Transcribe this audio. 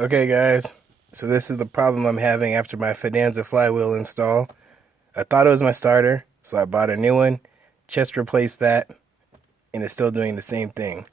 Okay, guys. So this is the problem I'm having after my Fidanza flywheel install. I thought it was my starter, so I bought a new one, just replaced that, and it's still doing the same thing.